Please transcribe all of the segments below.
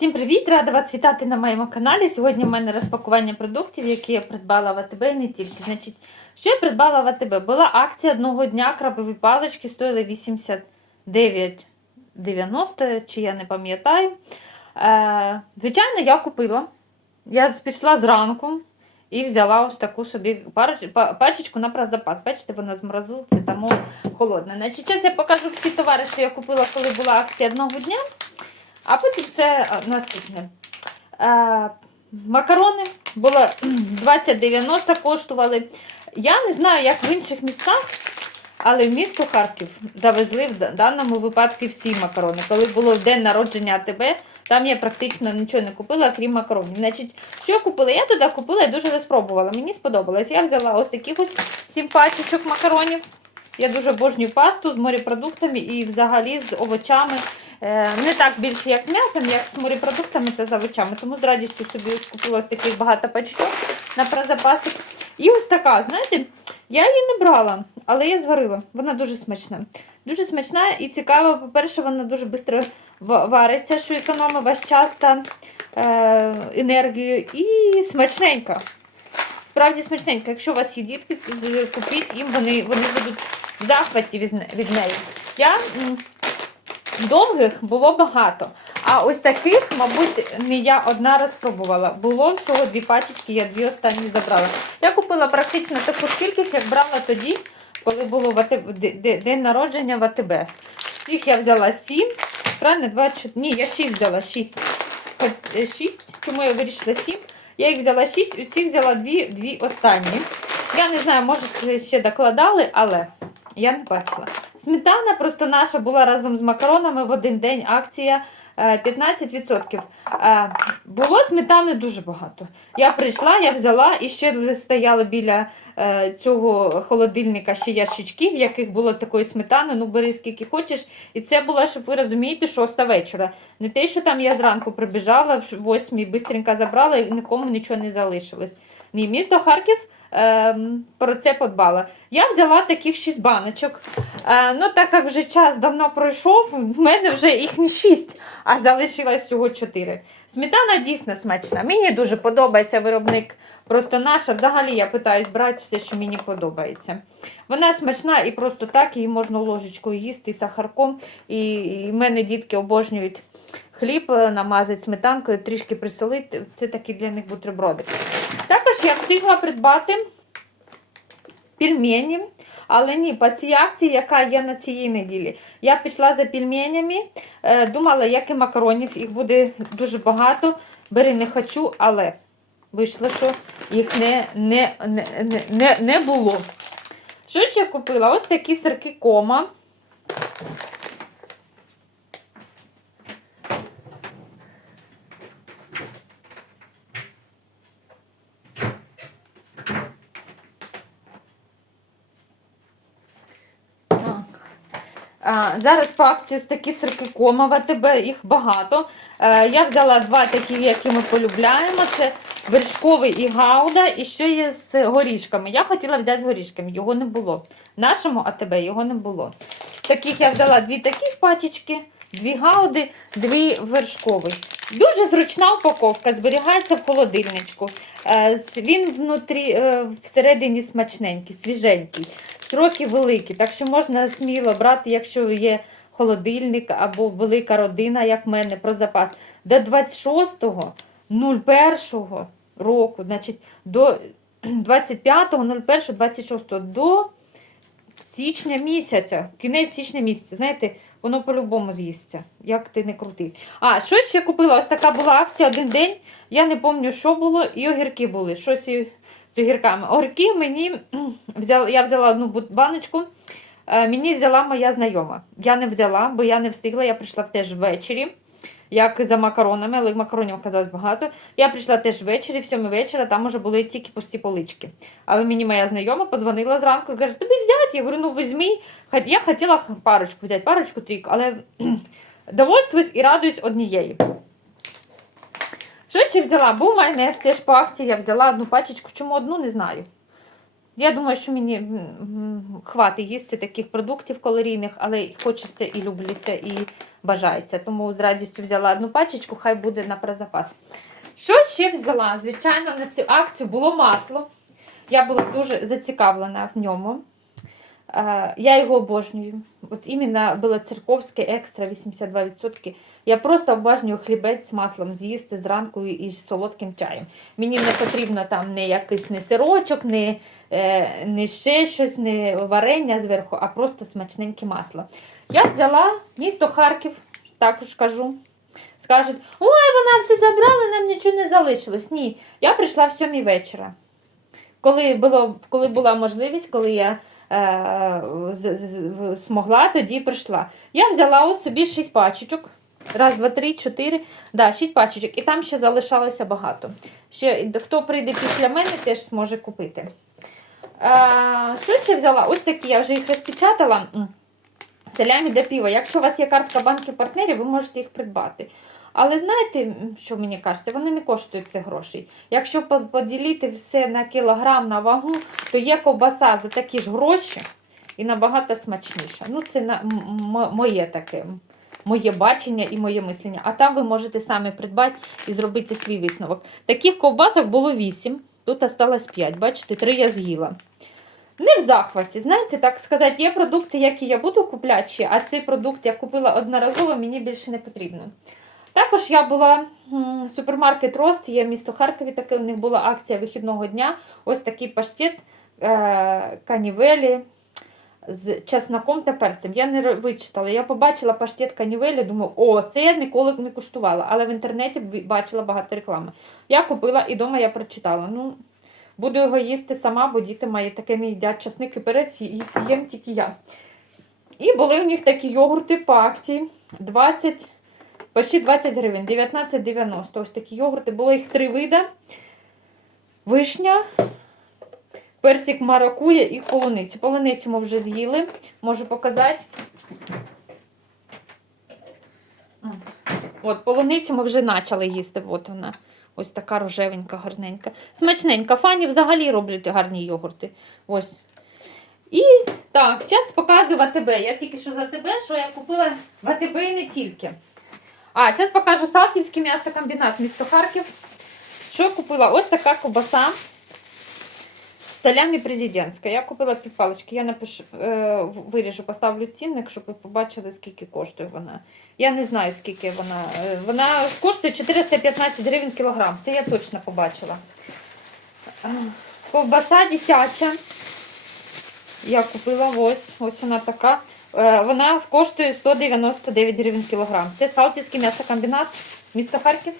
Всім привіт! Рада вас вітати на моєму каналі. Сьогодні в мене розпакування продуктів, які я придбала в АТБ і не тільки. Значить, що я придбала в АТБ? Була акція одного дня, крабові палички стоїли 89,90, чи я не пам'ятаю. Е, звичайно, я купила. Я пішла зранку і взяла ось таку собі пачечку на прозапас. Бачите, вона з тому холодна. Значить, зараз я покажу всі товари, що я купила, коли була акція одного дня. А потім це наступне. Е, макарони було 20,90 коштували. Я не знаю, як в інших містах, але в місто Харків завезли в даному випадку всі макарони. Коли було день народження АТБ, там я практично нічого не купила, крім макаронів. Значить, що я купила? Я туди купила і дуже розпробувала. Мені сподобалось. Я взяла ось таких ось 7 пачечок макаронів. Я дуже обожнюю пасту з морепродуктами і взагалі з овочами. Е, Не так більше, як з м'ясом, як з морепродуктами та з овочами. Тому з радістю собі купила таких багато пачок на прозапасик. І ось така, знаєте, я її не брала, але я зварила. Вона дуже смачна. Дуже смачна і цікава. По-перше, вона дуже швидко вариться, що економить ваш час та е, енергію. І смачненька. Справді смачненька. Якщо у вас є дітки, купіть їм, вони, вони будуть в захваті від неї. Я довгих було багато. А ось таких, мабуть, не я одна розпробувала. Було всього дві пачечки, я дві останні забрала. Я купила практично таку кількість, як брала тоді, коли було АТБ, де- де- день народження в АТБ. Їх я взяла сім. Правильно, 24. Ні, я шість взяла, шість. Хоч, е, Шість. Чому я вирішила сім? Я їх взяла шість, у ці взяла дві, дві останні. Я не знаю, може ще докладали, але я не бачила. Сметана просто наша була разом з макаронами в один день акція е, 15%. Е, Було сметани дуже багато. Я прийшла, я взяла і ще стояли біля е, цього холодильника ще ящички, в яких було такої сметани, ну бери скільки хочеш. І це було, щоб ви розумієте, шоста вечора. Не те, що там я зранку прибіжала, в восьмій бистренько забрала і нікому нічого не залишилось. Ні, місто Харків ем, про це подбала. Я взяла таких 6 баночок. Е, ну, так як вже час давно пройшов, в мене вже їх не 6, а залишилось всього 4. Сметана дійсно смачна. Мені дуже подобається виробник. Просто наша. Взагалі я питаюсь брати все, що мені подобається. Вона смачна і просто так її можна ложечкою їсти, і сахарком. І, і мене дітки обожнюють хліб е, намазати сметанкою, трішки присолити. Це такі для них бутерброди. Також я встигла придбати пельмені. Але ні, по цій акції, яка є на цій неділі, я пішла за пельменями, е, думала, як і макаронів, їх буде дуже багато. Бери не хочу, але вийшло, що їх не, не, не, не, не, було. Що ще купила? Ось такі сирки кома. Зараз по акції такі сирки кома в їх багато. Е, я взяла два такі, які ми полюбляємо. Це вершковий і гауда, і що є з горішками. Я хотіла взяти з горішками, його не було. Нашому АТБ його не було. Таких я взяла дві таких пачечки, дві гауди, дві вершкові. Дуже зручна упаковка, зберігається в холодильничку. Е, Він внутрі, е, всередині смачненький, свіженький. Строки великі, так що можна сміло брати, якщо є холодильник або велика родина, як в мене, про запас. До 26-го, 01 року, значить, до 25-го, 01, 26 до січня місяця, кінець січня місяця, знаєте, воно по-любому з'їсться, як ти не крутий. А, що ще купила? Ось така була акція один день. Я не пам'ятаю, що було, і огірки були. Щось з огірками. Огірки мені взяла, я взяла одну баночку. е, Мені взяла моя знайома. Я не взяла, бо я не встигла. Я прийшла теж ввечері, як за макаронами, але макаронів оказалось багато. Я прийшла теж ввечері, в сьомій вечора, там уже були тільки пусті полички. Але мені моя знайома позвонила зранку і каже, тобі взяти? Я говорю, ну візьми. Я хотіла парочку взяти, парочку трійку, але довольствуюсь і радуюсь однією. Що ще взяла? Був майонез теж по акції. Я взяла одну пачечку. Чому одну, не знаю. Я думаю, що мені хватить їсти таких продуктів калорійних, але хочеться і любляться, і бажається. Тому з радістю взяла одну пачечку, хай буде на прозапас. Що ще взяла? Звичайно, на цю акцію було масло. Я була дуже зацікавлена в ньому. Я його обожнюю. От іменно Білоцерковське екстра 82%. Я просто обожнюю хлібець з маслом з'їсти зранку і з солодким чаєм. Мені не потрібно там не якийсь не сирочок, не, е, не ще щось, не варення зверху, а просто смачненьке масло. Я взяла місто Харків, також кажу. Скажуть, ой, вона все забрала, нам нічого не залишилось. Ні, я прийшла в сьомій вечора. Коли, було, коли була можливість, коли я змогла, тоді прийшла. Я взяла ось собі 6 пачечок. Раз, два, три, чотири. Да, 6 пачечок. І там ще залишалося багато. Ще хто прийде після мене, теж зможе купити. Е, що ще взяла? Ось такі, я вже їх розпечатала. Селямі до піва. Якщо у вас є картка банки партнерів, ви можете їх придбати. Але знаєте, що мені кажеться, вони не коштують цих грошей. Якщо поділити все на кілограм на вагу, то є ковбаса за такі ж гроші і набагато смачніша. Ну, це моє таке, моє бачення і моє мислення. А там ви можете самі придбати і зробити свій висновок. Таких ковбасок було 8, тут осталось 5. Бачите, 3 я з'їла. Не в захваті, знаєте, так сказати, є продукти, які я буду купляти а цей продукт я купила одноразово, мені більше не потрібно. Також я була супермаркет Рост, є місто Харкові, таке у них була акція вихідного дня. Ось такий паштет е, канівелі з чесноком та перцем. Я не вичитала. Я побачила паштет канівелі, думаю, о, це я ніколи не куштувала, але в інтернеті бачила багато реклами. Я купила і вдома я прочитала. Ну, буду його їсти сама, бо діти мої таке не їдять часник і перець, їм тільки я. І були у них такі йогурти по акції 20, почти 20 гривень, 19,90. Ось такі йогурти. Було їх три види. Вишня, персик маракуя і полуницю. Полуницю ми вже з'їли. Можу показати. От, полуницю ми вже почали їсти. От вона. Ось така рожевенька, гарненька. Смачненька. Фані взагалі роблять гарні йогурти. Ось. І так, зараз показую в АТБ. Я тільки що за АТБ, що я купила в АТБ і не тільки. А, зараз покажу Салтівський м'ясокомбінат місто Харків. Що я купила? Ось така ковбаса. Салямі президентська. Я купила півпалочки. Я напишу, е, виріжу, поставлю цінник, щоб ви побачили, скільки коштує вона. Я не знаю, скільки вона. Е, Вона коштує 415 гривень кілограм. Це я точно побачила. Ковбаса дитяча. Я купила ось. Ось вона така. Е, Вона коштує 199 гривень кілограм. Це Салтівський м'ясокомбінат, міста Харків.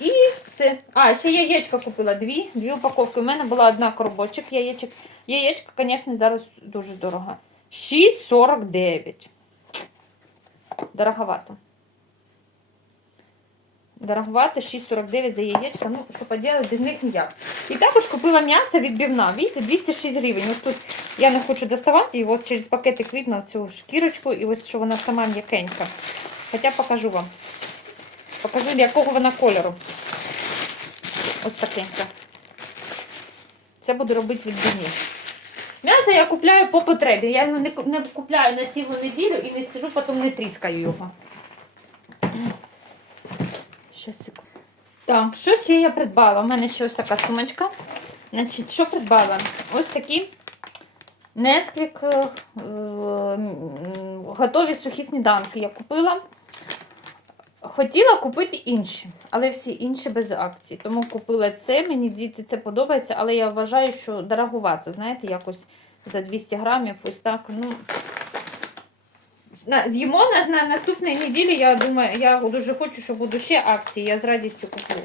І все. А, ще яєчка купила дві, дві упаковки. У мене була одна коробочок яєчок. Яєчка, звісно, зараз дуже дорога. 6,49. Дороговато. Дороговато, 6,49 за яєчка. Ну, що поділати, без них ніяк. І також купила м'ясо відбивна. Бачите, 206 гривень. Ось тут я не хочу доставати, і через пакетик видно цю шкірочку, і ось що вона сама м'якенька. Хоча покажу вам. Покажу, якого вона кольору. Ось такенька. Це буду робити відбивні. М'ясо я купляю по потребі. Я його не купляю на цілу неділю і не сижу, потім не тріскаю його. Ще. Так, що ще я придбала? У мене ще ось така сумочка. Значить, що придбала? Ось такі Несквік, готові сухі сніданки я купила. Хотіла купити інші, але всі інші без акції. Тому купила це. Мені діти це подобається, але я вважаю, що дороговато. Знаєте, якось за 200 грамів, ось так. Ну, з'їмо на, на наступній неділі, я думаю, я дуже хочу, щоб будуть ще акції, я з радістю куплю.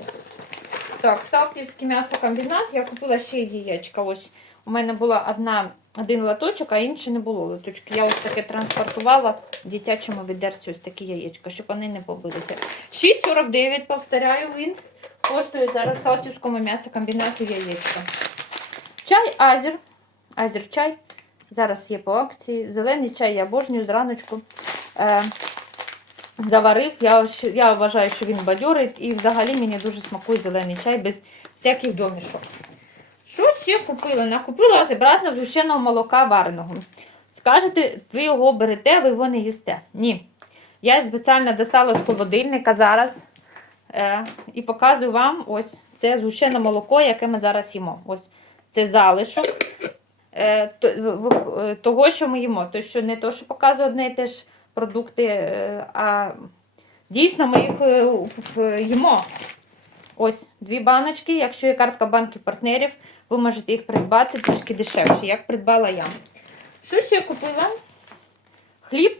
Так, Салтівський м'ясокомбінат, я купила ще яєчка. Ось у мене була одна, один латочок, а інший не було латочки. Я ось таке транспортувала дитячому відерці ось такі яєчка, щоб вони не побилися. 6,49, повторяю, він коштує зараз Салтівському м'ясокомбінаті яєчка. Чай Азір. Азір чай. Зараз є по акції. Зелений чай я обожнюю зраночку. Е, заварив. Я, я вважаю, що він бадьорить і взагалі мені дуже смакує зелений чай без всяких домішок. Що ще купила? Накупила обратно згущеного молока вареного. Скажете, ви його берете, ви його не їсте. Ні. Я спеціально достала з холодильника зараз е, і показую вам ось це згущене молоко, яке ми зараз їмо. Ось це залишок того, що ми їмо. Тобто, не то, що показує одне і те ж продукти, е, а дійсно ми їх е, їмо. Ось дві баночки. Якщо є картка банків партнерів, ви можете їх придбати трішки дешевше, як придбала я. Що ще купила? Хліб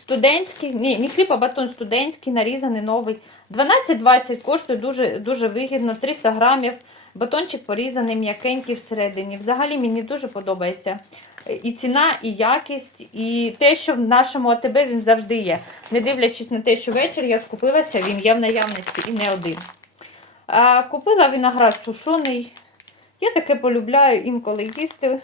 студентський, ні, не хліб, а батон студентський, нарізаний новий. 12,20 коштує дуже, дуже вигідно, 300 грамів. Батончик порізаний, м'якенький всередині. Взагалі мені дуже подобається. І ціна, і якість, і те, що в нашому АТБ він завжди є. Не дивлячись на те, що вечір я скупилася, він є в наявності і не один. А, купила виноград сушений. Я таке полюбляю інколи їсти.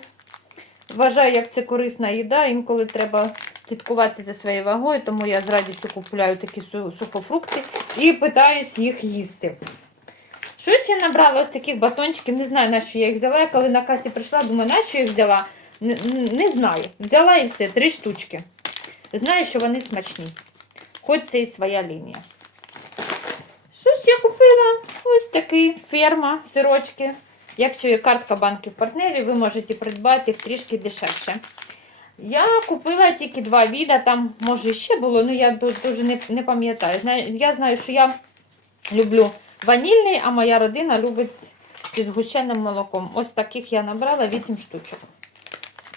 Вважаю, як це корисна їда, інколи треба слідкувати за своєю вагою, тому я з радістю купляю такі сухофрукти і питаюсь їх їсти. Що ще набрала ось таких батончиків? Не знаю, на що я їх взяла. Я коли на касі прийшла, думаю, на що я їх взяла? Не, не знаю. Взяла і все, три штучки. Знаю, що вони смачні. Хоч це і своя лінія. Що ще купила? Ось такий ферма, сирочки. Якщо є картка банків партнерів, ви можете придбати трішки дешевше. Я купила тільки два віда, там може ще було, але я дуже не, не пам'ятаю. Я знаю, що я люблю ванільний, а моя родина любить зі згущеним молоком. Ось таких я набрала 8 штучок.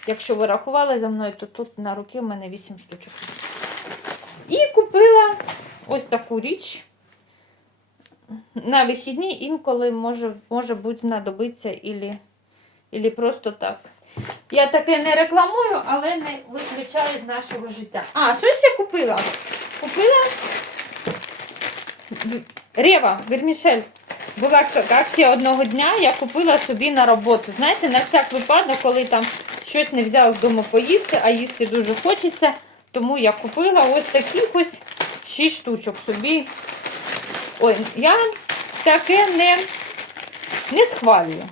Якщо ви рахували за мною, то тут на руки в мене 8 штучок. І купила ось таку річ. На вихідні інколи може, може бути знадобиться ілі, ілі просто так. Я таке не рекламую, але не виключаю з нашого життя. А, що ще купила? Купила Рева, вермішель. Була акція одного дня, я купила собі на роботу. Знаєте, на всяк випадок, коли там щось не взяв вдома поїсти, а їсти дуже хочеться. Тому я купила ось таких ось 6 штучок собі. Ой, я таке не, не схвалюю.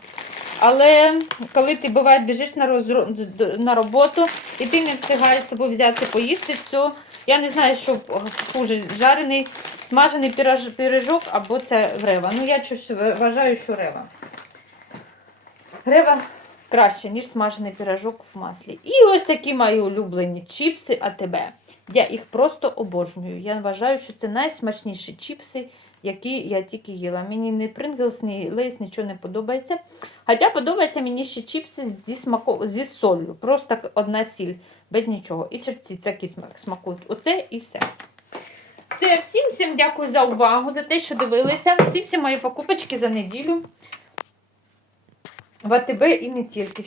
Але коли ти буває біжиш на, д- на роботу і ти не встигаєш з собою взяти поїсти, то я не знаю, що хуже жарений, смажений піраж, піріжок або це рева. Ну, я щось вважаю, що рева. Рева краще, ніж смажений пірожок в маслі. І ось такі мої улюблені чіпси АТБ. Я їх просто обожнюю. Я вважаю, що це найсмачніші чіпси, які я тільки їла. Мені ні Pringles, ні Лейс нічого не подобається. Хоча подобаються мені ще чіпси зі, смако... зі солью. Просто одна сіль, без нічого. І ще ці такі смакують. Оце і все. Все, всім всім дякую за увагу, за те, що дивилися. Ці всі мої покупочки за неділю. В АТБ і не тільки.